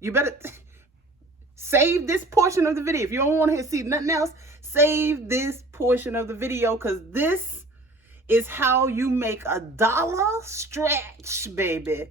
You better save this portion of the video. If you don't want to see nothing else, save this portion of the video, because this is how you make $1 stretch, baby.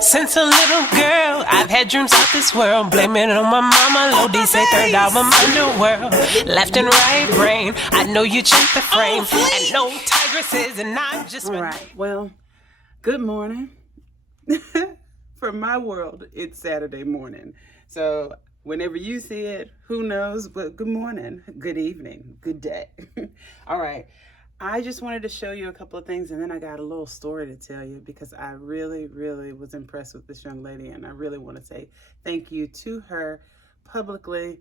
Since a little girl, I've had dreams of this world. Blame it on my mama, Lodi say third album underworld. Left and right brain, I know you checked the frame. And no tigresses, and I'm just... All right, well, good morning. For my world, it's Saturday morning. So whenever you see it, who knows, but good morning, good evening, good day. All right. I just wanted to show you a couple of things, and then I got a little story to tell you, because I really, really was impressed with this young lady, and I really want to say thank you to her publicly.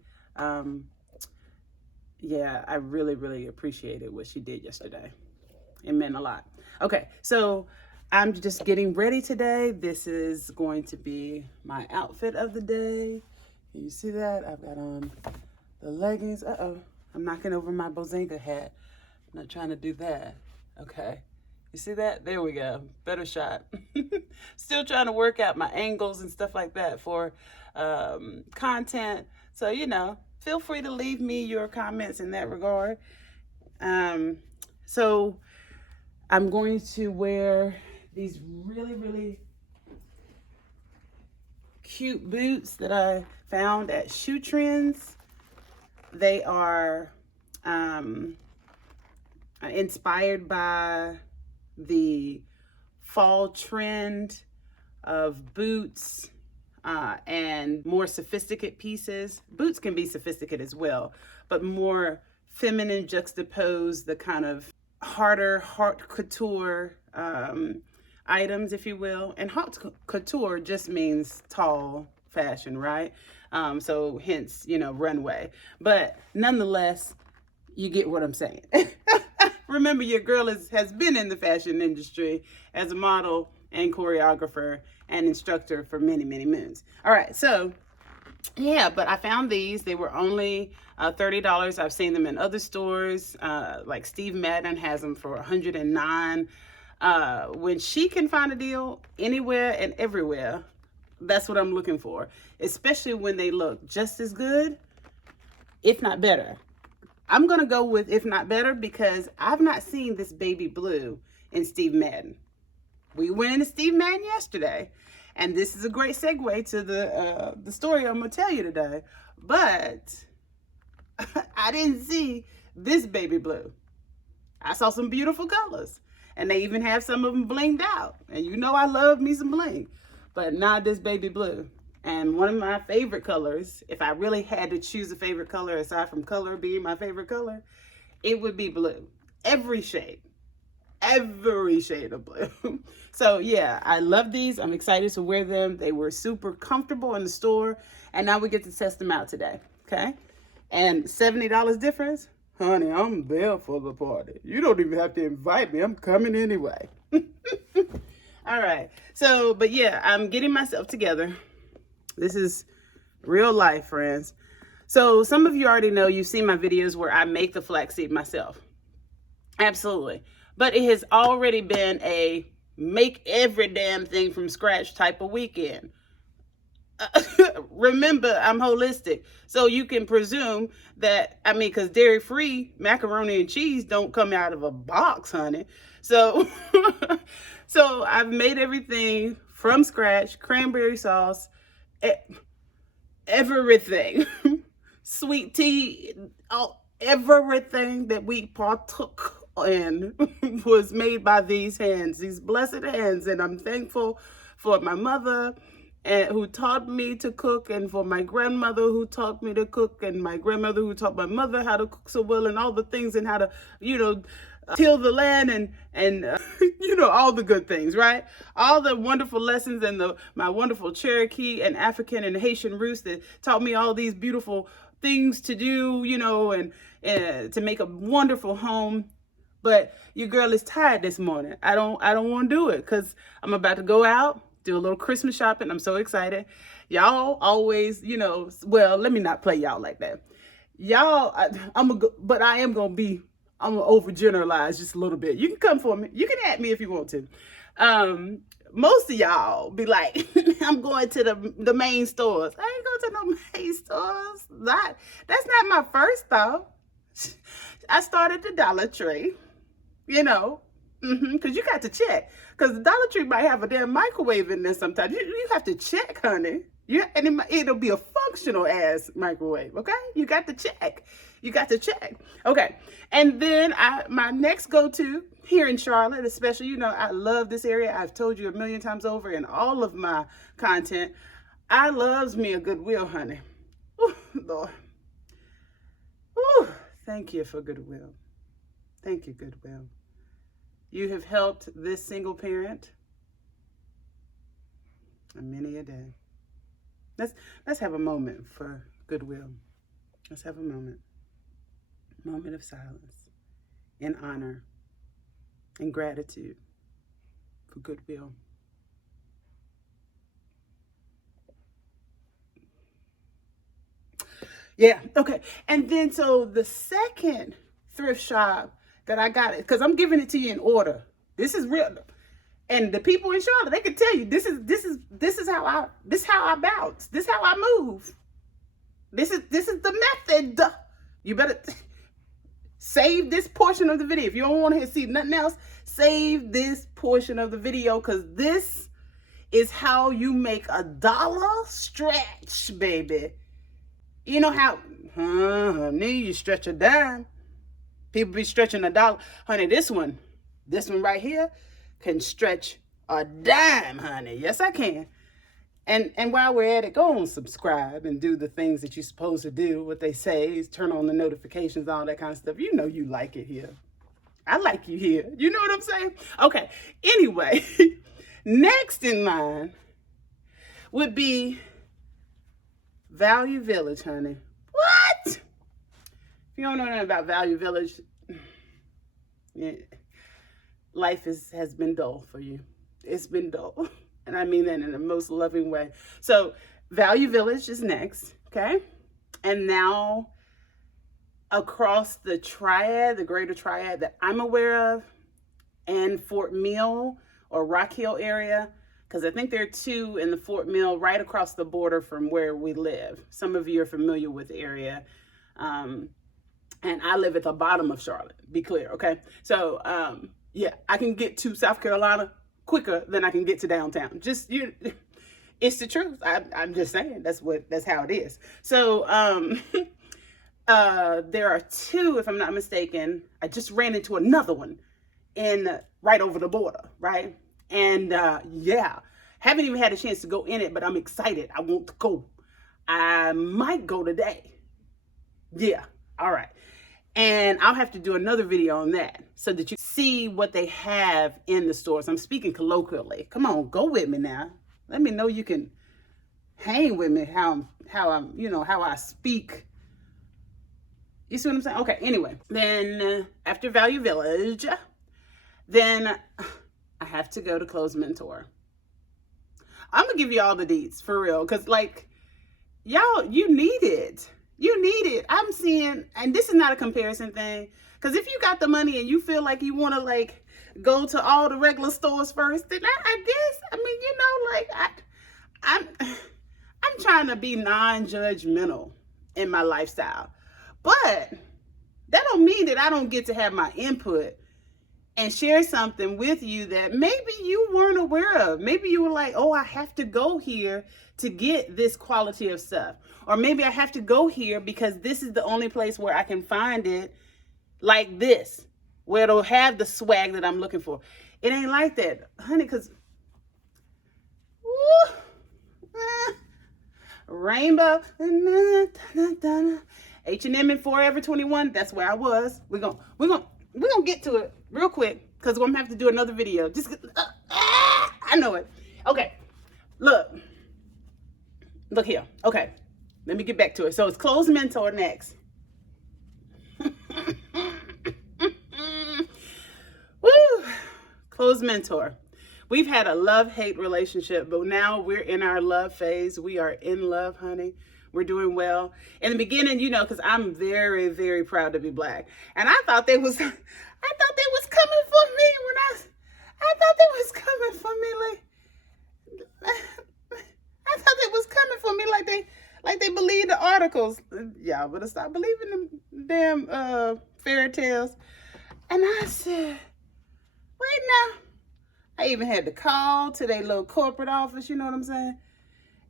Yeah, I really, really appreciated what she did yesterday. It meant a lot. Okay, so I'm just getting ready today. This is going to be my outfit of the day. Can you see that? I've got on the leggings. Uh-oh, I'm knocking over my Bozinga hat. Not trying to do that. Okay. You see that? There we go. Better shot. Still trying to work out my angles and stuff like that for content. So, you know, feel free to leave me your comments in that regard. So I'm going to wear these really, really cute boots that I found at Shoe Trends. They are inspired by the fall trend of boots and more sophisticated pieces. Boots can be sophisticated as well, but more feminine, juxtapose the kind of harder haute couture items, if you will. And haute couture just means tall fashion, right? So hence, you know, runway. But nonetheless, you get what I'm saying. Remember, your girl has been in the fashion industry as a model and choreographer and instructor for many, many moons. All right, so yeah, but I found these. They were only $30. I've seen them in other stores, like Steve Madden has them for $109. When she can find a deal anywhere and everywhere, that's what I'm looking for, especially when they look just as good, if not better. I'm going to go with if not better, because I've not seen this baby blue in Steve Madden. We went into Steve Madden yesterday, and this is a great segue to the story I'm going to tell you today. But I didn't see this baby blue. I saw some beautiful colors, and they even have some of them blinged out. And you know I love me some bling, but not this baby blue. And one of my favorite colors, if I really had to choose a favorite color aside from color being my favorite color, it would be blue. Every shade of blue. So yeah, I love these. I'm excited to wear them. They were super comfortable in the store, and now we get to test them out today, okay? And $70 difference? Honey, I'm there for the party. You don't even have to invite me. I'm coming anyway. All right, so, but yeah, I'm getting myself together. This is real life, friends. So some of you already know, you've seen my videos where I make the flaxseed myself. Absolutely. But it has already been a make every damn thing from scratch type of weekend. Remember, I'm holistic. So you can presume that, I mean, because dairy-free macaroni and cheese don't come out of a box, honey. So, so I've made everything from scratch, cranberry sauce, everything, sweet tea, everything that we partook in was made by these hands, these blessed hands. And I'm thankful for my mother, who taught me to cook, and for my grandmother who taught me to cook, and my grandmother who taught my mother how to cook so well, and all the things, and how to, you know, till the land, and you know, all the good things, right? All the wonderful lessons, and my wonderful Cherokee and African and Haitian roots that taught me all these beautiful things to do, you know, and to make a wonderful home. But your girl is tired this morning. I don't want to do it, because I'm about to go out do a little Christmas shopping. I'm so excited. Y'all always, well, let me not play y'all like that. Y'all, I'm gonna overgeneralize just a little bit. You can come for me. You can at me if you want to. Most of y'all be like, I'm going to the main stores. I ain't going to no main stores. That's not my first thought. I started the Dollar Tree, because you got to check. Because the Dollar Tree might have a damn microwave in there sometimes. You have to check, honey. And it'll be a functional ass microwave, okay? You got to check. Okay. And then my next go-to here in Charlotte, especially, I love this area. I've told you a million times over in all of my content. I loves me a Goodwill, honey. Ooh, Lord. Ooh, thank you for Goodwill. Thank you, Goodwill. You have helped this single parent many a day. Let's have a moment for Goodwill. Let's have a moment. Moment of silence in honor and gratitude for Goodwill. Yeah, okay. And then so the second thrift shop that I got it, because I'm giving it to you in order. This is real. And the people in Charlotte, they can tell you this is how I bounce. This is how I move. This is the method. You better save this portion of the video. If you don't want to see nothing else, save this portion of the video, because this is how you make $1 stretch, baby. You know how, honey, you stretch a dime. People be stretching $1. Honey, this one right here can stretch a dime, honey. Yes, I can. And while we're at it, go on, subscribe and do the things that you're supposed to do. What they say is turn on the notifications, all that kind of stuff. You know you like it here. I like you here. You know what I'm saying? Okay. Anyway, next in line would be Value Village, honey. What? If you don't know nothing about Value Village, yeah, life has been dull for you. It's been dull. And I mean that in the most loving way. So Value Village is next, okay? And now across the triad, the greater triad that I'm aware of, and Fort Mill or Rock Hill area, because I think there are two in the Fort Mill right across the border from where we live. Some of you are familiar with the area. And I live at the bottom of Charlotte, be clear, okay? So, yeah, I can get to South Carolina quicker than I can get to downtown. It's the truth. I'm just saying that's how it is. So, there are two, if I'm not mistaken. I just ran into another one right over the border, right? And yeah, haven't even had a chance to go in it, but I'm excited. I want to go. I might go today. Yeah, all right. And I'll have to do another video on that so that you see what they have in the stores. I'm speaking colloquially. Come on, go with me now. Let me know you can hang with me how I speak. You see what I'm saying? Okay, anyway. Then after Value Village, then I have to go to Clothes Mentor. I'm going to give you all the deets, for real. Because, y'all, you need it. You need it. I'm seeing, and this is not a comparison thing, because if you got the money and you feel like you want to go to all the regular stores first, then I guess, I'm trying to be non-judgmental in my lifestyle, but that don't mean that I don't get to have my input and share something with you that maybe you weren't aware of. Maybe you were like, oh, I have to go here to get this quality of stuff. Or maybe I have to go here because this is the only place where I can find it like this, where it'll have the swag that I'm looking for. It ain't like that, honey, because rainbow, H&M and Forever 21, that's where I was. We're gonna get to it real quick because we're gonna have to do another video. I know it. Okay, look here. Okay, let me get back to it. So it's Clothes Mentor next. Woo! Clothes Mentor. we've had a love-hate relationship, but now we're in our love phase. We are in love, honey. We're doing well. In the beginning, you know, because I'm very, very proud to be Black. And I thought they was coming for me when I thought they was coming for me I thought they was coming for me like they believe the articles. Y'all better stop believing them damn fairy tales. And I said, wait now. I even had to call to their little corporate office, you know what I'm saying?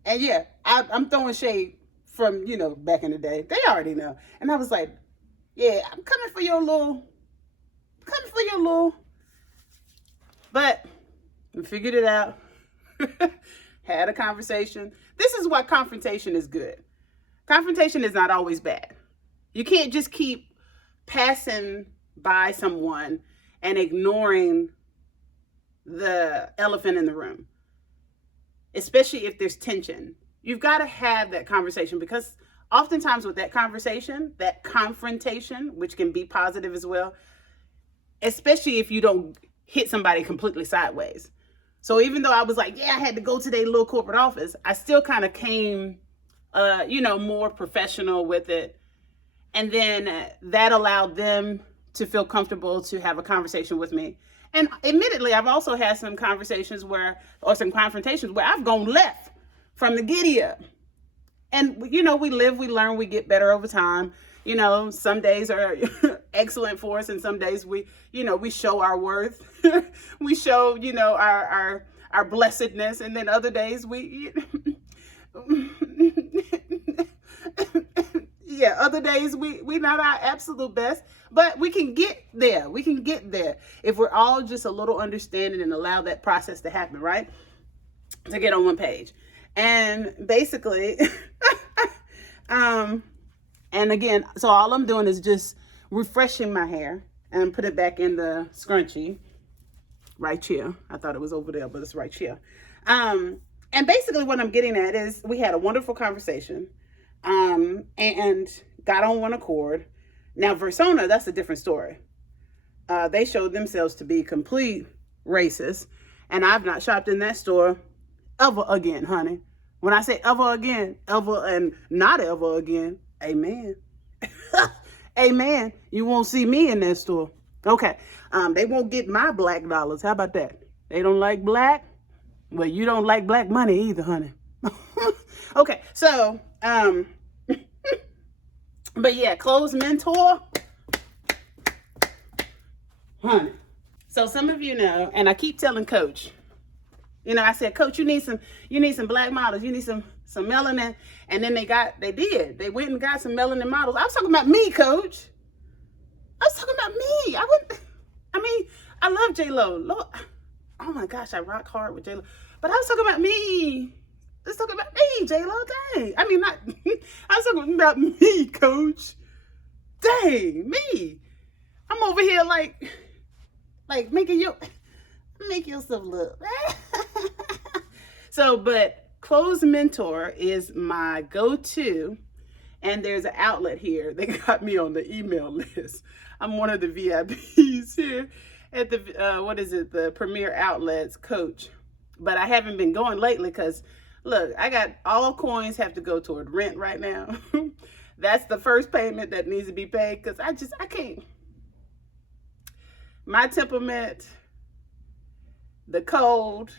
And yeah, I'm throwing shade from, you know, back in the day. They already know. And I was like, yeah, I'm coming for your little. But we figured it out. Had a conversation. This is why confrontation is good. Confrontation is not always bad. You can't just keep passing by someone and ignoring the elephant in the room, especially if there's tension. You've got to have that conversation, because oftentimes with that conversation, that confrontation, which can be positive as well, especially if you don't hit somebody completely sideways. So even though I was like, yeah, I had to go to their little corporate office, I still kind of came, you know, more professional with it. And then that allowed them to feel comfortable to have a conversation with me. And admittedly, I've also had some conversations some confrontations where I've gone left from the giddy up. And, you know, we live, we learn, we get better over time. You know, some days are excellent for us, and some days we show our worth. We show, you know, our blessedness, and then other days other days we not our absolute best, but we can get there. We can get there if we're all just a little understanding and allow that process to happen, right? To get on one page. And basically, and again, so all I'm doing is just refreshing my hair and put it back in the scrunchie right here. I thought it was over there, but it's right here. And basically what I'm getting at is we had a wonderful conversation, and got on one accord. Now, Versona, that's a different story. They showed themselves to be complete racists, and I've not shopped in that store ever again, honey. When I say ever again, ever and not ever again, amen. Amen. You won't see me in that store. Okay. They won't get my Black dollars. How about that? They don't like Black. Well, you don't like Black money either, honey. Okay. So, but yeah, clothes mentor, honey. So some of you know, and I keep telling Coach, you know, I said, Coach, you need some Black models. You need some melanin. And then they did. They went and got some melanin models. I was talking about me, Coach. I was talking about me. I love J-Lo. Lord, oh my gosh, I rock hard with J-Lo. But I was talking about me. Let's talk about me, J-Lo. Dang. I was talking about me, Coach. Dang, me. I'm over here like make yourself look. So, but Clothes Mentor is my go-to, and there's an outlet here. They got me on the email list. I'm one of the VIPs here at the, the Premier Outlets Coach. But I haven't been going lately because, look, I got all coins have to go toward rent right now. That's the first payment that needs to be paid because I can't. My temperament, the cold,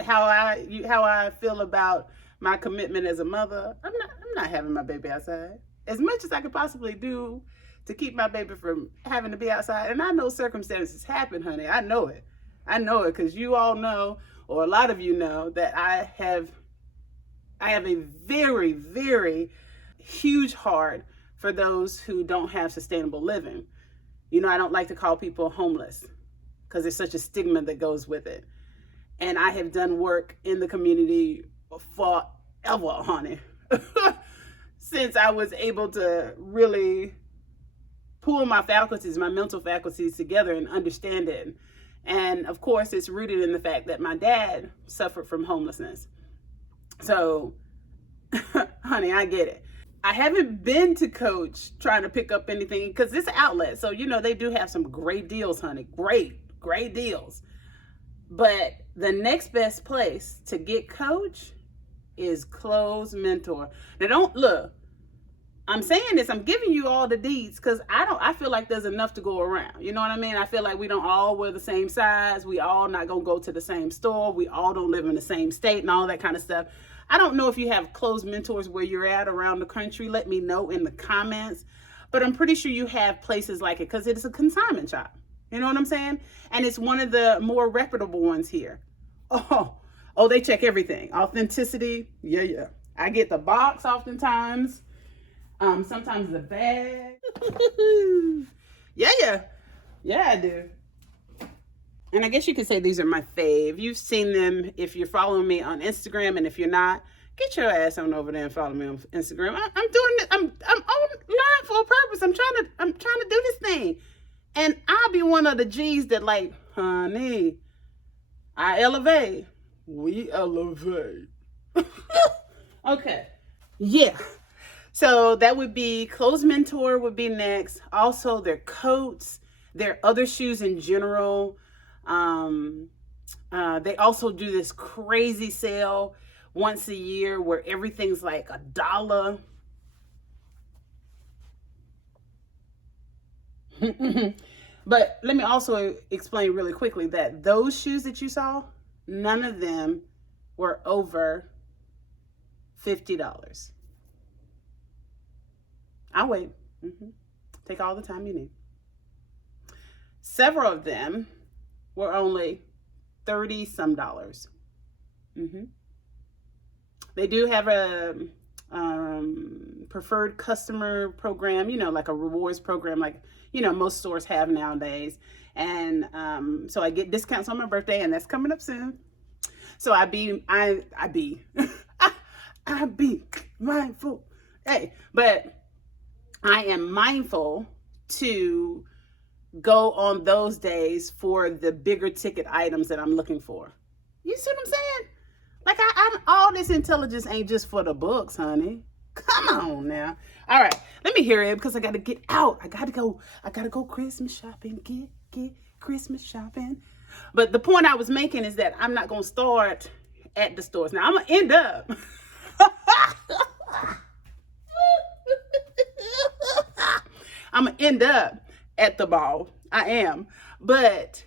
how I feel about my commitment as a mother. I'm not having my baby outside. As much as I could possibly do to keep my baby from having to be outside. And I know circumstances happen, honey. I know it because you all know, or a lot of you know, that I have a very, very huge heart for those who don't have sustainable living. You know, I don't like to call people homeless because there's such a stigma that goes with it. And I have done work in the community forever, honey. Since I was able to really pull my mental faculties together and understand it. And of course, it's rooted in the fact that my dad suffered from homelessness. So, honey, I get it. I haven't been to Coach trying to pick up anything because it's an outlet. So, you know, they do have some great deals, honey. Great deals. But the next best place to get Coach is Clothes Mentor. Now don't look. I'm saying this, I'm giving you all the deeds because I feel like there's enough to go around. You know what I mean? I feel like we don't all wear the same size. We all not gonna go to the same store. We all don't live in the same state and all that kind of stuff. I don't know if you have Clothes Mentors where you're at around the country. Let me know in the comments. But I'm pretty sure you have places like it because it's a consignment shop. You know what I'm saying? And it's one of the more reputable ones here. Oh, they check everything. Authenticity, yeah. I get the box oftentimes. Sometimes the bag. Yeah, I do. And I guess you could say these are my fave. You've seen them if you're following me on Instagram, and if you're not, get your ass on over there and follow me on Instagram. I'm doing it. I'm online for a purpose. I'm trying to do this thing, and I'll be one of the G's that like, honey, I elevate. We elevate. Okay, yeah. So that would be Clothes Mentor would be next. Also their coats, their other shoes in general. They also do this crazy sale once a year where everything's like $1. But let me also explain really quickly that those shoes that you saw, none of them were over $50. I'll wait. Take all the time you need. Several of them were only $30-some. They do have a preferred customer program, you know, like a rewards program, like, you know, most stores have nowadays. And so I get discounts on my birthday, and that's coming up soon. So I be mindful. Hey, but I am mindful to go on those days for the bigger ticket items that I'm looking for. You see what I'm saying? Like I'm all this intelligence ain't just for the books, honey. Come on now. All right, let me hear it because I got to get out. I got to go Christmas shopping. Get Christmas shopping. But the point I was making is that I'm not going to start at the stores. Now I'm going to end up I'm going to end up at the mall. I am. But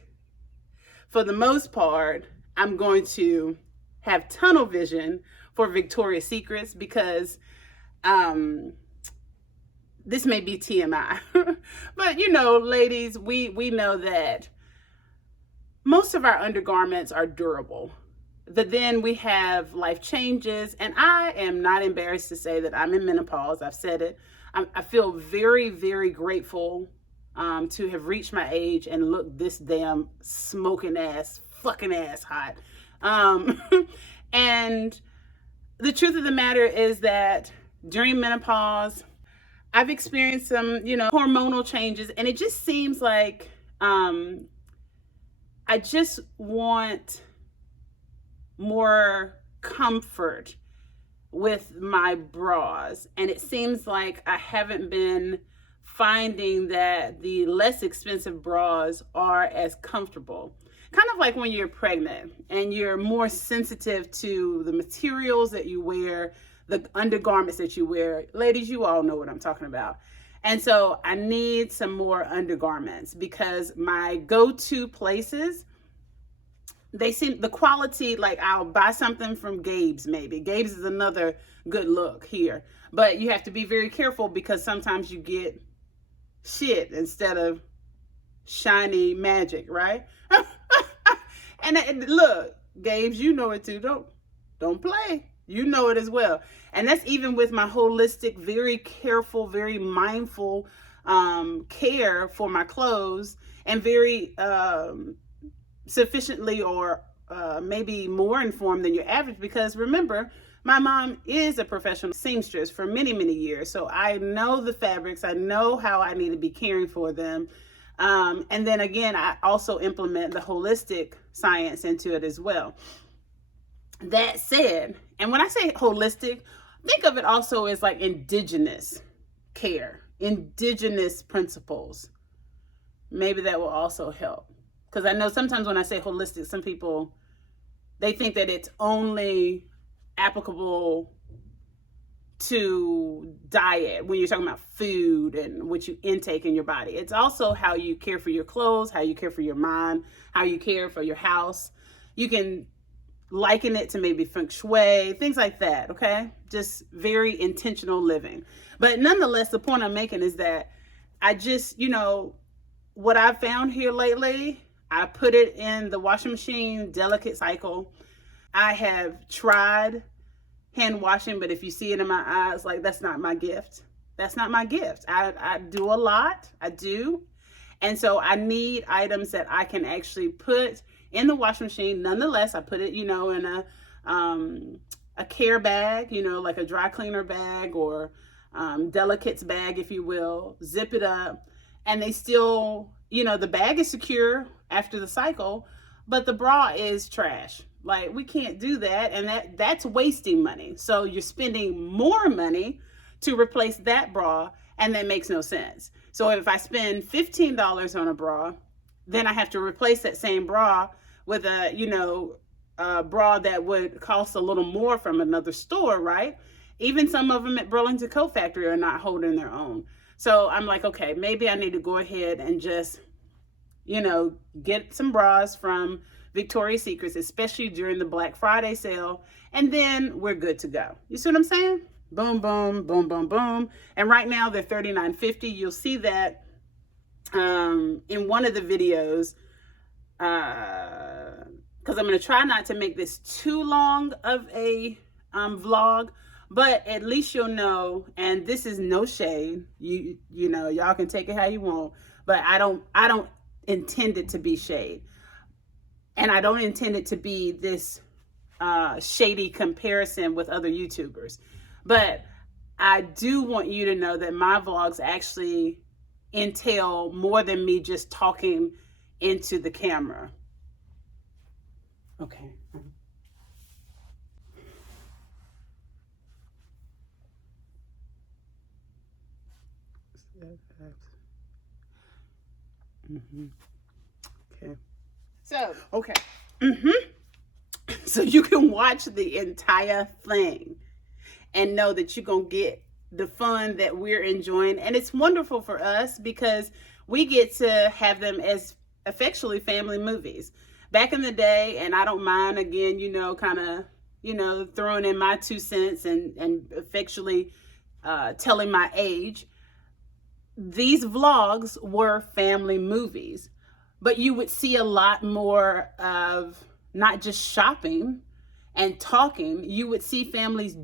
for the most part, I'm going to have tunnel vision for Victoria's Secrets because this may be TMI. But, you know, ladies, we know that most of our undergarments are durable. But then we have life changes. And I am not embarrassed to say that I'm in menopause. I've said it. I feel very, very grateful to have reached my age and look this damn smoking ass, fucking ass hot. And the truth of the matter is that during menopause, I've experienced some, you know, hormonal changes, and it just seems like I just want more comfort with my bras, and it seems like I haven't been finding that the less expensive bras are as comfortable. Kind of like when you're pregnant and you're more sensitive to the materials that you wear, the undergarments that you wear. Ladies, you all know what I'm talking about. And so I need some more undergarments because my go-to places, they seem the quality, like I'll buy something from Gabe's maybe. Gabe's is another good look here. But you have to be very careful because sometimes you get shit instead of shiny magic, right? And look, Gabe's, you know it too. Don't play. You know it as well. And that's even with my holistic, very careful, very mindful care for my clothes, and very sufficiently or maybe more informed than your average, because remember, my mom is a professional seamstress for many, many years. So I know the fabrics. I know how I need to be caring for them. And then again, I also implement the holistic science into it as well. That said, and when I say holistic, think of it also as like indigenous care, indigenous principles. Maybe that will also help. Because I know sometimes when I say holistic, some people, they think that it's only applicable to diet when you're talking about food and what you intake in your body. It's also how you care for your clothes, how you care for your mind, how you care for your house. You can liken it to maybe feng shui, things like that, okay? Just very intentional living. But nonetheless, the point I'm making is that I just, what I've found here lately, I put it in the washing machine, delicate cycle. I have tried hand washing, but if you see it in my eyes, like, that's not my gift. That's not my gift. I do a lot. I do. And so I need items that I can actually put in the washing machine. Nonetheless, I put it, in a care bag, like a dry cleaner bag or delicates bag, if you will. Zip it up. And they still, the bag is secure after the cycle, but the bra is trash. Like, we can't do that, and that's wasting money. So you're spending more money to replace that bra, and that makes no sense. So if I spend $15 on a bra, then I have to replace that same bra with a bra that would cost a little more from another store, right? Even some of them at Burlington Coat Factory are not holding their own. So I'm like, okay, maybe I need to go ahead and just, get some bras from Victoria's Secrets, especially during the Black Friday sale, and then we're good to go. You see what I'm saying? Boom, boom, boom, boom, boom. And right now they're $39.50. You'll see that in one of the videos, because I'm going to try not to make this too long of a vlog, but at least you'll know, and this is no shade. Y'all can take it how you want, but I don't intend it to be shade. And I don't intend it to be this shady comparison with other YouTubers. But I do want you to know that my vlogs actually entail more than me just talking into the camera. Okay. Okay. So, okay. So you can watch the entire thing and know that you're going to get the fun that we're enjoying. And it's wonderful for us because we get to have them as effectually family movies. Back in the day, and I don't mind, again, kind of, throwing in my 2 cents and effectually telling my age, these vlogs were family movies. But you would see a lot more of not just shopping and talking. You would see families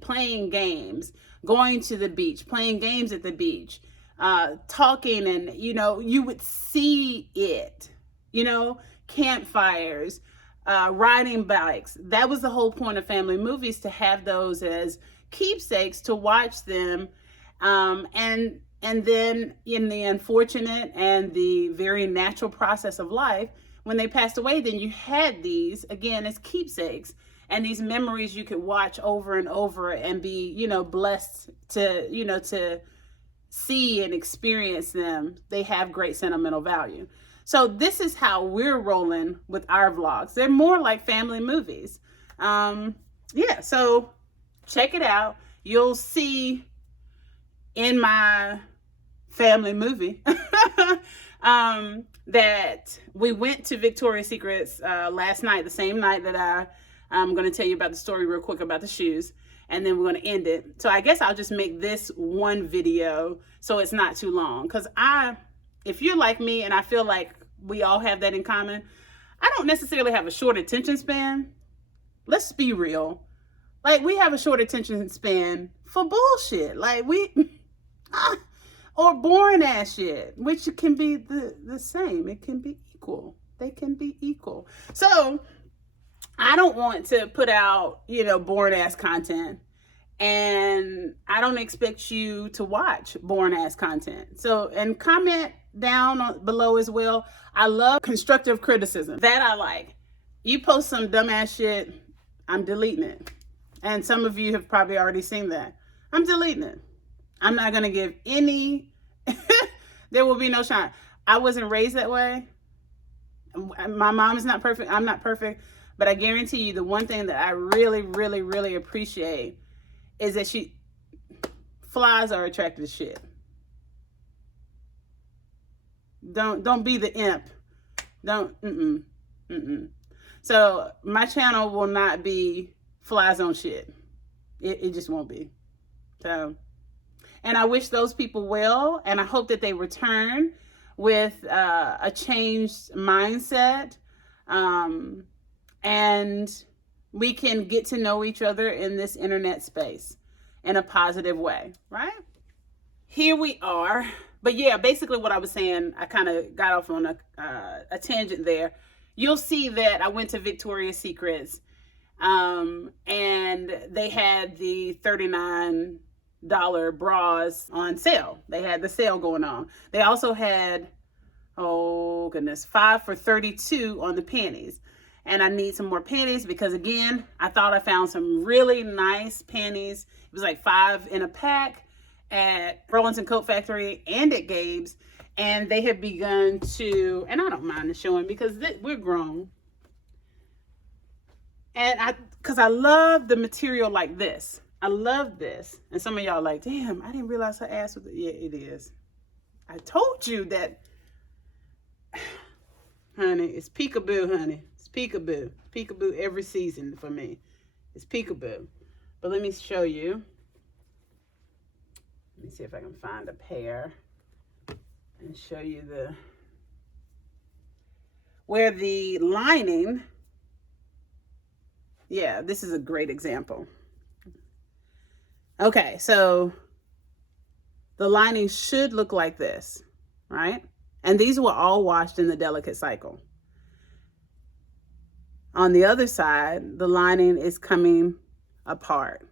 playing games, going to the beach, playing games at the beach, talking, and, you would see it, campfires, riding bikes. That was the whole point of family movies, to have those as keepsakes, to watch them. And then in the unfortunate and the very natural process of life, when they passed away, then you had these, again, as keepsakes, and these memories you could watch over and over and be, blessed to, to see and experience them. They have great sentimental value. So this is how we're rolling with our vlogs. They're more like family movies. So check it out. You'll see in my family movie that we went to Victoria's Secrets last night, the same night that I'm going to tell you about the story real quick about the shoes, and then we're going to end it. So I guess I'll just make this one video so it's not too long, because if you're like me, and I feel like we all have that in common, I don't necessarily have a short attention span. Let's be real. Like, we have a short attention span for bullshit. Like, or boring ass shit, which can be the same. It can be equal. They can be equal. So I don't want to put out, boring ass content, and I don't expect you to watch boring ass content. So, and comment down below as well. I love constructive criticism. That I like. You post some dumbass shit, I'm deleting it. And some of you have probably already seen that. I'm deleting it. I'm not going to give any, there will be no shine. I wasn't raised that way. My mom is not perfect. I'm not perfect. But I guarantee you the one thing that I really, really, really appreciate is that flies are attracted to shit. Don't be the imp. Don't, So my channel will not be flies on shit. It just won't be. So, and I wish those people well, and I hope that they return with a changed mindset, and we can get to know each other in this internet space in a positive way, right? Here we are. But yeah, basically what I was saying, I kind of got off on a tangent there. You'll see that I went to Victoria's Secrets, and they had the $39 bras on sale. They had the sale going on. They also had, oh goodness, 5 for $32 on the panties. And I need some more panties because, again, I thought I found some really nice panties. It was like 5 in a pack at Burlington Coat Factory and at Gabe's. And they have begun to, and I don't mind showing because we're grown. And because I love the material like this. I love this. And some of y'all are like, damn, I didn't realize her ass was, yeah, it is. I told you that, honey, it's peekaboo, honey. It's peekaboo. Peekaboo every season for me. It's peekaboo. But let me show you. Let me see if I can find a pair and show you where the lining, yeah, this is a great example. Okay, so the lining should look like this, right? And these were all washed in the delicate cycle. On the other side, the lining is coming apart.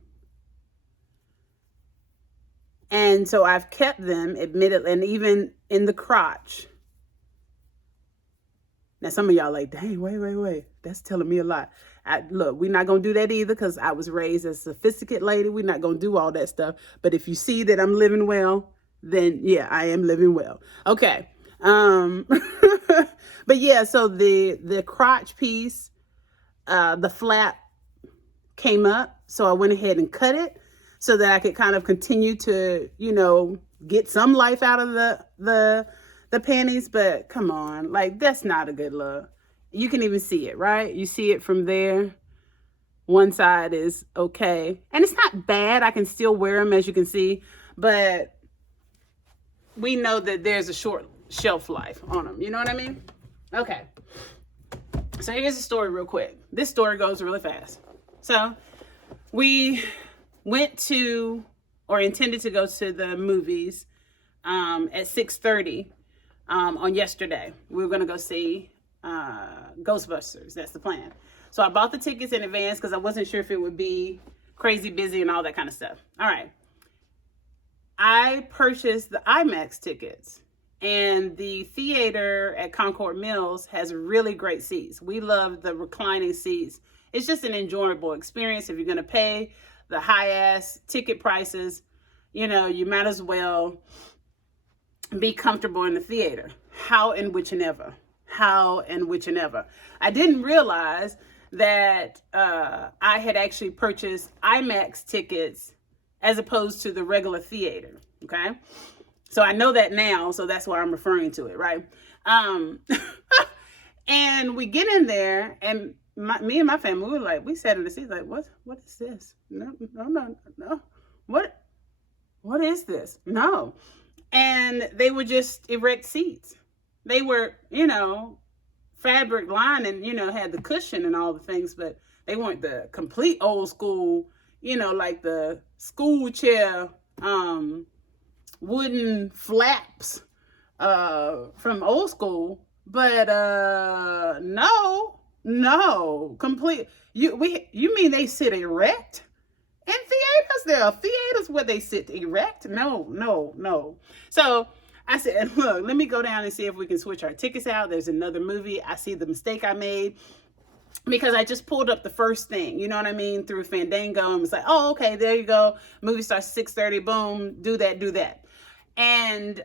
And so I've kept them, admittedly, and even in the crotch. Now, some of y'all like, dang, wait. That's telling me a lot. Look, we're not going to do that either because I was raised as a sophisticated lady. We're not going to do all that stuff. But if you see that I'm living well, then, yeah, I am living well. Okay. But, yeah, so the crotch piece, the flap came up. So I went ahead and cut it so that I could kind of continue to, get some life out of the panties. But come on, like, that's not a good look. You can even see it, right? You see it from there. One side is okay. And it's not bad. I can still wear them, as you can see. But we know that there's a short shelf life on them. You know what I mean? Okay. So here's the story real quick. This story goes really fast. So we went to, or intended to go to the movies at 6:30 on yesterday. We were going to go see Ghostbusters. That's the plan. So I bought the tickets in advance because I wasn't sure if it would be crazy busy and all that kind of stuff. All right. I purchased the IMAX tickets, and the theater at Concord Mills has really great seats. We love the reclining seats. It's just an enjoyable experience. If you're going to pay the high-ass ticket prices, you might as well be comfortable in the theater. How and which and ever. I didn't realize that I had actually purchased IMAX tickets as opposed to the regular theater, okay? So I know that now, so that's why I'm referring to it, right? And we get in there, and me and my family, we sat in the seats like, what is this? No. What is this? No. And they were just erect seats. They were, fabric lining, had the cushion and all the things, but they weren't the complete old school, like the school chair, wooden flaps, from old school. But, no, complete. You mean they sit erect? In theaters, there are theaters where they sit erect. No. So I said, look, let me go down and see if we can switch our tickets out. There's another movie. I see the mistake I made because I just pulled up the first thing, you know what I mean, through Fandango, and was like, oh, okay, there you go. Movie starts 6:30, boom, do that. And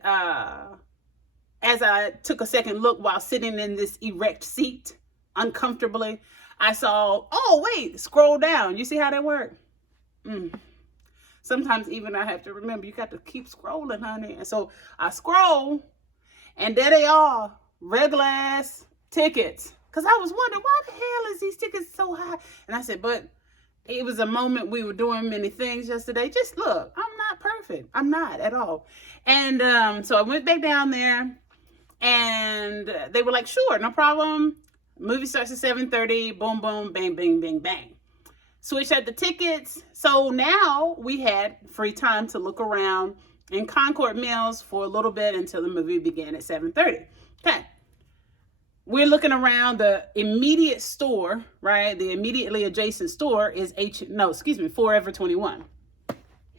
as I took a second look while sitting in this erect seat uncomfortably, I saw, oh, wait, scroll down. You see how that works? Sometimes even I have to remember, you got to keep scrolling, honey. And so I scroll, and there they are, regular ass tickets. Because I was wondering, why the hell is these tickets so high? And I said, but it was a moment we were doing many things yesterday. Just look, I'm not perfect. I'm not at all. And so I went back down there, and they were like, sure, no problem. Movie starts at 7:30. Boom, boom, bang, bang, bang, bang. Switched out the tickets. So now we had free time to look around in Concord Mills for a little bit until the movie began at 7:30. Okay. We're looking around. The immediate store, right? The immediately adjacent store is Forever 21.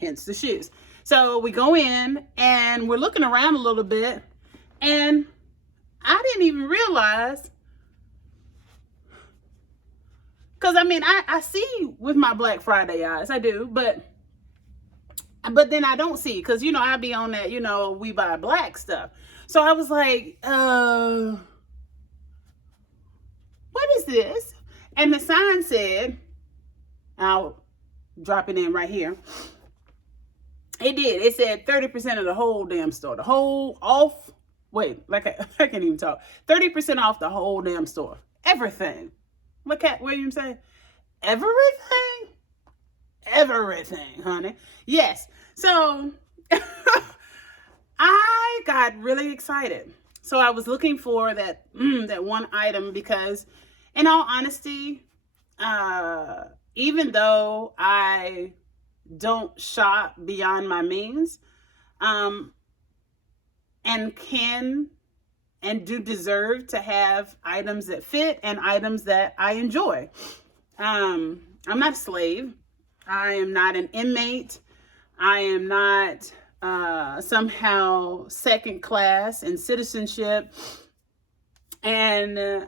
Hence the shoes. So we go in and we're looking around a little bit, and I didn't even realize, because I mean, I see with my Black Friday eyes, I do, but then I don't see, because, you know, I be on that, you know, we buy black stuff. So I was like, what is this? And the sign said, I'll drop it in right here. It did. It said 30% of the whole damn store. The whole off. Wait, like I can't even talk. 30% off the whole damn store. Everything. What Cat Williams say? Everything? Everything, honey. Yes. So I got really excited. So I was looking for that one item because, in all honesty, even though I don't shop beyond my means, and can and do deserve to have items that fit and items that I enjoy. I'm not a slave. I am not an inmate. I am not somehow second class in citizenship. And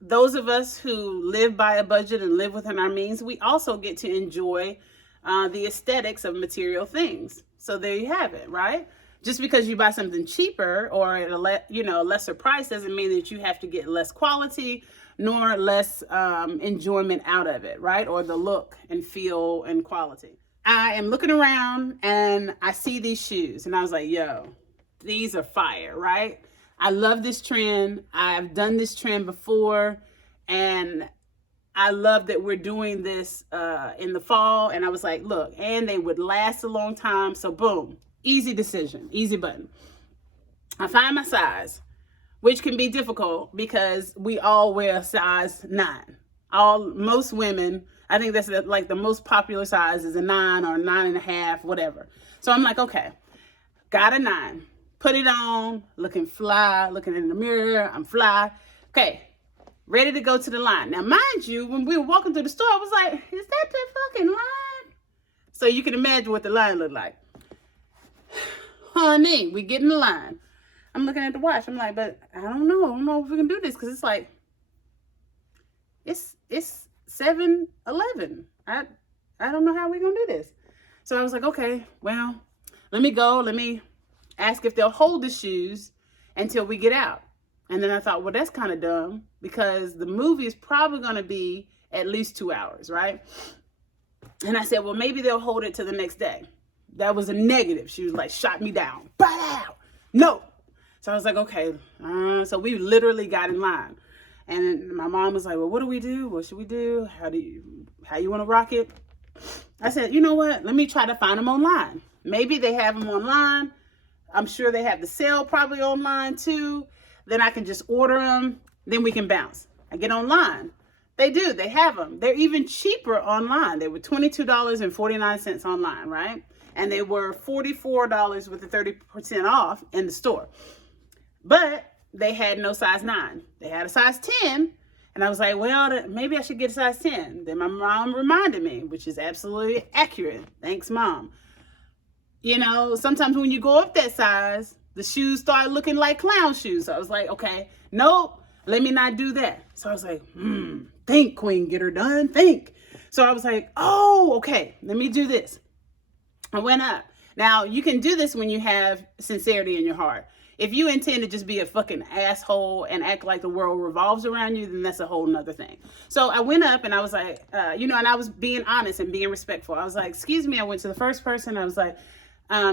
those of us who live by a budget and live within our means, we also get to enjoy the aesthetics of material things. So there you have it, right? Just because you buy something cheaper or at a lesser price doesn't mean that you have to get less quality nor less enjoyment out of it, right? Or the look and feel and quality. I am looking around and I see these shoes and I was like, yo, these are fire, right? I love this trend. I've done this trend before, and I love that we're doing this in the fall. And I was like, look, and they would last a long time. So boom. Easy decision, easy button. I find my size, which can be difficult because we all wear a size 9. Most women, I think that's like the most popular size is a 9 or a 9.5, whatever. So I'm like, okay, got a 9, put it on, looking fly, looking in the mirror, I'm fly. Okay, ready to go to the line. Now, mind you, when we were walking through the store, I was like, is that the fucking line? So you can imagine what the line looked like. Honey, we get in the line. I'm looking at the watch. I'm like, but I don't know if we can do this, because it's like, it's 7:11. I don't know how we're gonna do this. So I was like, okay, well, let me go. Let me ask if they'll hold the shoes until we get out. And then I thought, well, that's kind of dumb, because the movie is probably gonna be at least 2 hours, right? And I said, well, maybe they'll hold it to the next day. That was a negative. She was like, shot me down. Bow! No. So I was like, okay. So we literally got in line. And my mom was like, well, what do we do? What should we do? How you want to rock it? I said, you know what? Let me try to find them online. Maybe they have them online. I'm sure they have the sale probably online too. Then I can just order them. Then we can bounce. I get online. They do. They have them. They're even cheaper online. They were $22.49 online, right? And they were $44 with the 30% off in the store. But they had no size 9. They had a size 10. And I was like, well, maybe I should get a size 10. Then my mom reminded me, which is absolutely accurate. Thanks, Mom. You know, sometimes when you go up that size, the shoes start looking like clown shoes. So I was like, okay, nope, let me not do that. So I was like, think, Queen, get her done, think. So I was like, oh, okay, let me do this. I went up. Now, you can do this when you have sincerity in your heart. If you intend to just be a fucking asshole and act like the world revolves around you, then that's a whole nother thing. So I went up and I was like, and I was being honest and being respectful. I was like, excuse me. I went to the first person. I was like,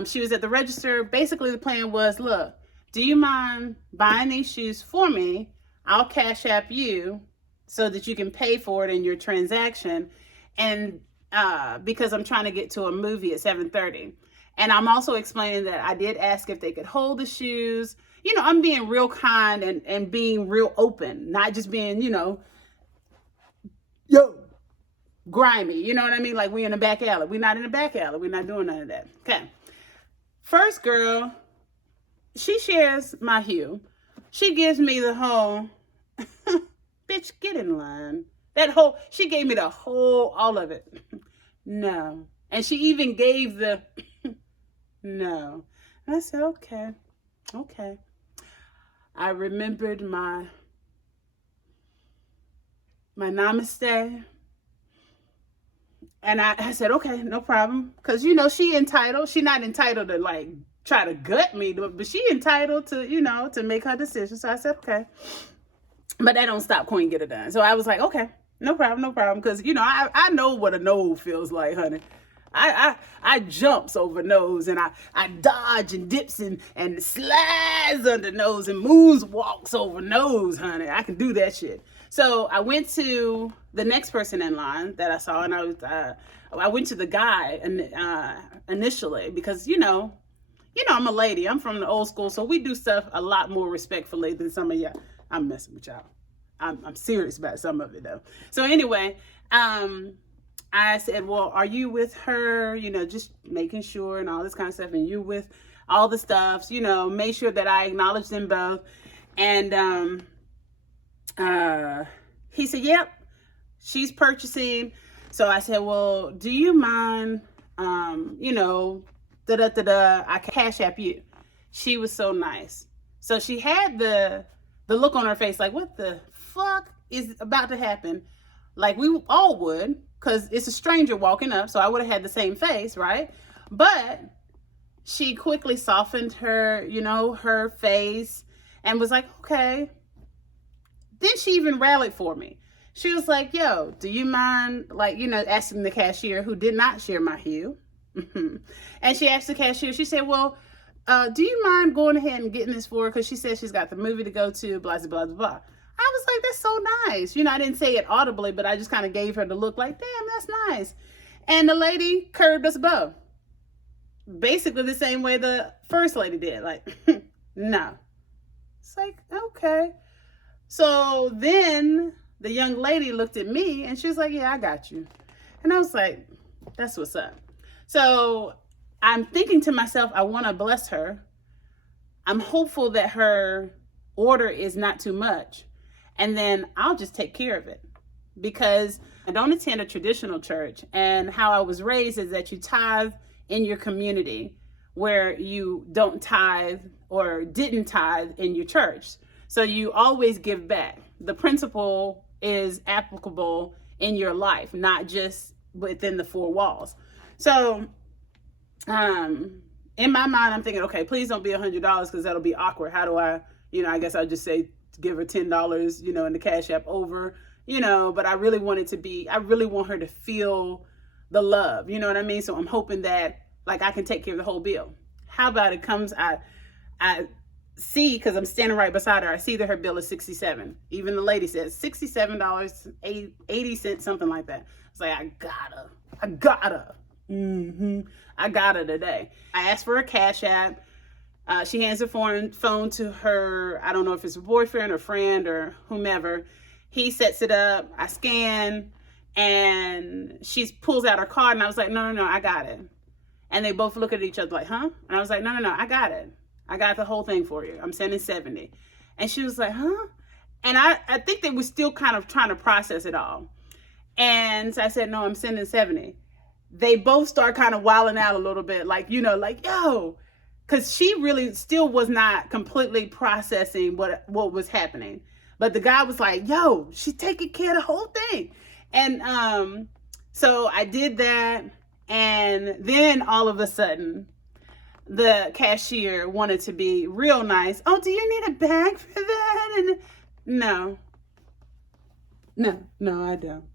she was at the register. Basically, the plan was, look, do you mind buying these shoes for me? I'll cash app you so that you can pay for it in your transaction. And because I'm trying to get to a movie at 7:30. And I'm also explaining that I did ask if they could hold the shoes. I'm being real kind and being real open, not just being, grimy. You know what I mean? Like we in a back alley. We're not in a back alley. We're not doing none of that. Okay. First girl, she shares my hue. She gives me the whole, bitch, get in line. She gave me all of it. No. And she even gave the, no. I said, okay. I remembered my namaste. And I said, okay, no problem. Because, she entitled. She not entitled to, like, try to gut me. But she entitled to, to make her decision. So I said, okay. But that don't stop Queen Get It Done. So I was like, okay, no problem. Because, I know what a no feels like, honey. I jumps over nose and I dodge and dips and slides under nose and moonwalks over nose, honey. I can do that shit. So I went to the next person in line that I saw, and I went to the guy initially because I'm a lady. I'm from the old school, so we do stuff a lot more respectfully than some of y'all. I'm messing with y'all. I'm serious about some of it though. So anyway, I said, well, are you with her? Just making sure and all this kind of stuff. And you with all the stuffs, make sure that I acknowledge them both. And he said, yep, she's purchasing. So I said, well, do you mind, I can cash app you. She was so nice. So she had the look on her face like, what the fuck is about to happen? Like we all would, because it's a stranger walking up, so I would have had the same face, right? But she quickly softened her, her face and was like, okay. Then she even rallied for me. She was like, yo, do you mind, asking the cashier who did not share my hue? And she asked the cashier, she said, well, do you mind going ahead and getting this for her? Because she said she's got the movie to go to, blah, blah, blah, blah. I was like, that's so nice. I didn't say it audibly, but I just kind of gave her the look like, damn, that's nice. And the lady curved us both. Basically the same way the first lady did. Like, no. It's like, okay. So then the young lady looked at me and she was like, yeah, I got you. And I was like, that's what's up. So I'm thinking to myself, I want to bless her. I'm hopeful that her order is not too much. And then I'll just take care of it, because I don't attend a traditional church. And how I was raised is that you tithe in your community where you don't tithe or didn't tithe in your church. So you always give back. The principle is applicable in your life, not just within the four walls. So in my mind, I'm thinking, okay, please don't be $100 because that'll be awkward. How do I, I guess I'll just say, give her $10, in the Cash App over, but I really want her to feel the love, you know what I mean? So I'm hoping that I can take care of the whole bill. How about it comes, I see, because I'm standing right beside her, I see that her bill is $67. Even the lady says $67, 80 cents, something like that. It's like, I gotta. I got her today. I asked for a Cash App. She hands her phone to her, I don't know if it's a boyfriend or friend or whomever. He sets it up, I scan, and she pulls out her card, and I was like, no, I got it. And they both look at each other like, huh? And I was like, no, I got it. I got the whole thing for you. I'm sending 70. And she was like, huh? And I think they were still kind of trying to process it all. And so I said, no, I'm sending 70. They both start kind of wilding out a little bit, yo, because she really still was not completely processing what was happening. But the guy was like, yo, she's taking care of the whole thing. And so I did that. And then all of a sudden, the cashier wanted to be real nice. Oh, do you need a bag for that? And no, I don't.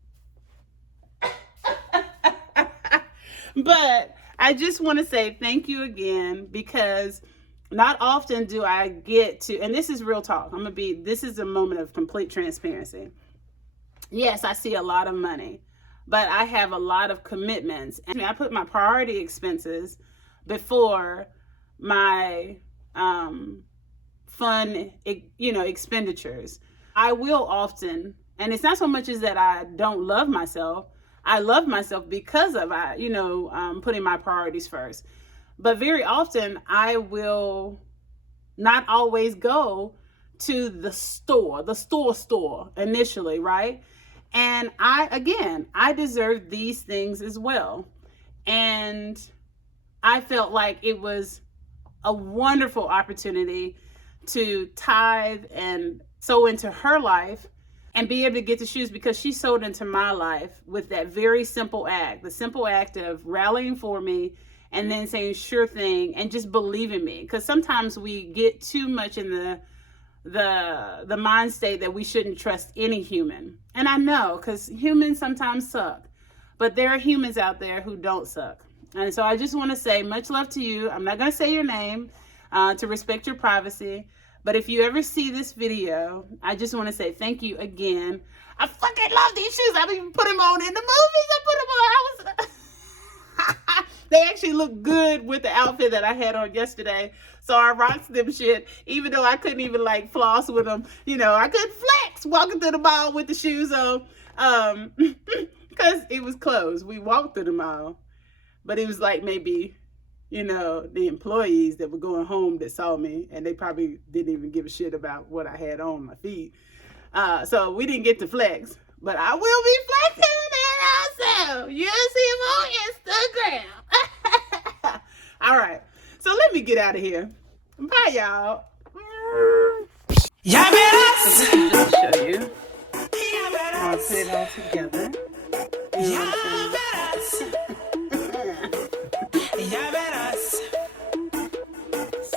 But I just want to say thank you again, because not often do I get to, and this is real talk. This is a moment of complete transparency. Yes, I see a lot of money, but I have a lot of commitments. And I put my priority expenses before my fun, expenditures. I will often, and it's not so much as that I don't love myself. I love myself because of putting my priorities first. But very often I will not always go to the store initially, right? And I deserve these things as well. And I felt like it was a wonderful opportunity to tithe and sow into her life and be able to get the shoes, because she sowed into my life with that very simple act, the simple act of rallying for me and then saying sure thing and just believing me. Because sometimes we get too much in the mind state that we shouldn't trust any human. And I know, because humans sometimes suck, but there are humans out there who don't suck. And so I just want to say much love to you. I'm not going to say your name to respect your privacy. But if you ever see this video, I just want to say thank you again. I fucking love these shoes. I've even put them on in the movies. I put them on. They actually look good with the outfit that I had on yesterday. So I rocked them shit, even though I couldn't even like floss with them. I couldn't flex walking through the mall with the shoes on. Because it was closed. We walked through the mall. But it was like maybe, the employees that were going home that saw me, and they probably didn't even give a shit about what I had on my feet. So we didn't get to flex, but I will be flexing that also. You'll see them on Instagram. All right. So let me get out of here. Bye, y'all. Ya verás. So this is just to show you. I'll put it all together. Ya verás. Ya verás.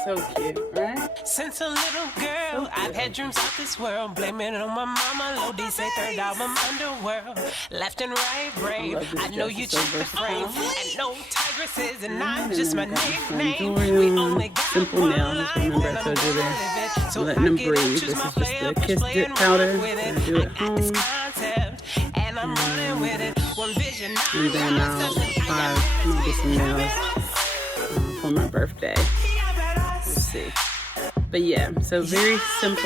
So cute, right? Since a little girl, I've had dreams of this world. Blaming it on my mama. Lodi say third album underworld. Left and right brain. I know you check the frame. And no tigresses, and I'm just my nickname. We only got simple nails. Remember I told you that. Letting them breathe. This is just the Kiss Dip powder. I do it at home. And I'm running with it. One vision. And then I'll apply maybe some nails for my birthday. We'll see. But yeah, so very simple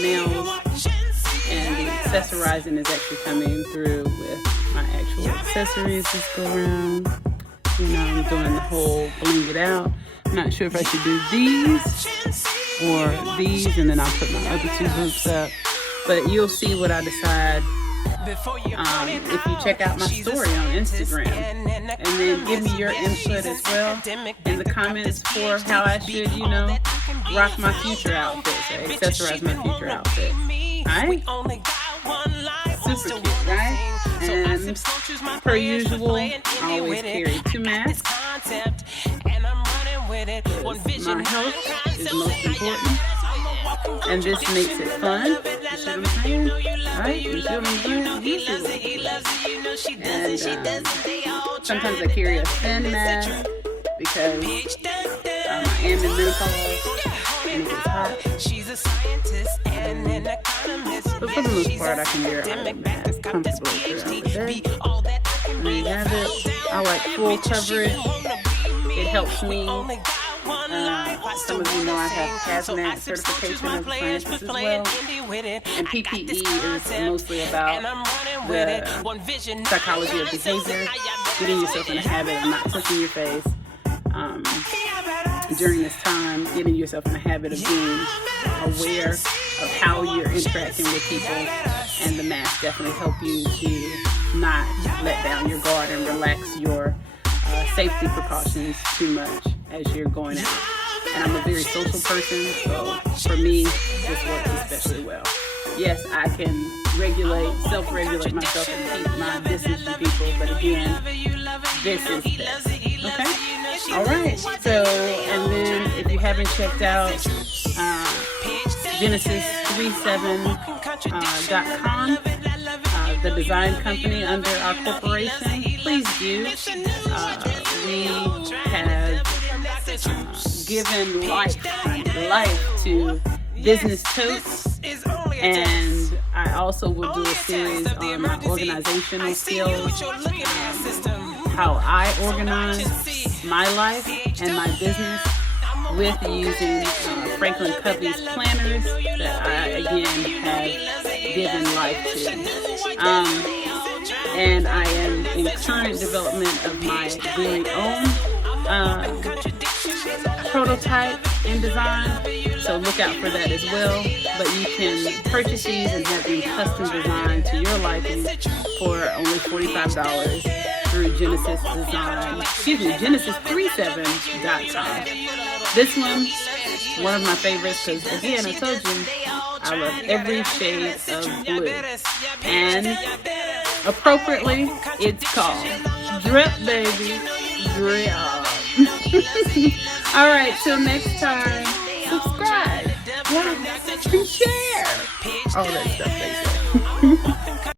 nails, and the accessorizing is actually coming through with my actual accessories this go around. I'm doing the whole bling it out. I'm not sure if I should do these or these, and then I'll put my other two boots up. But you'll see what I decide if you check out my story on Instagram, and then give me your input as well in the comments for how I should, rock my future outfits or accessorize my future outfit. Alright? Super cute, right? And per usual, I always carry 2 masks. My health is most important. And this makes it fun. You see what I'm saying? Right? You see what I'm doing? You see what I'm doing. And sometimes I carry a thin mask because I am in menopause and it gets hot. But for the most part, I can wear a mask comfortably throughout the day. There you have it. I like full coverage. It helps me. Some of you know I have hazmat certification as a scientist as well. And PPE is mostly about the psychology of behavior, getting yourself in a habit of not touching your face during this time, getting yourself in a habit of being aware of how you're interacting with people, and the mask definitely help you to not let down your guard and relax your safety precautions too much as you're going out. And I'm a very social person, so for me, this works especially well. Yes, I can self-regulate myself and keep my distance from people, but again, this is best. Okay? All right, so, and then if you haven't checked out Genesis37.com, the design company under our corporation, please do. We have given life to business totes, and I also will do a series on my organizational skills, how I organize my life and my business with using Franklin Covey's planners that I again have given life to. And I am in current development of my very own prototype and design, so look out for that as well. But you can purchase these and have them custom designed to your liking for only $45 through Genesis37.com. This one of my favorites, because again, I told you, I love every shade of blue. And appropriately, it's called Drip, baby. Drip. All right, till next time, subscribe, like, and share. All that stuff they say.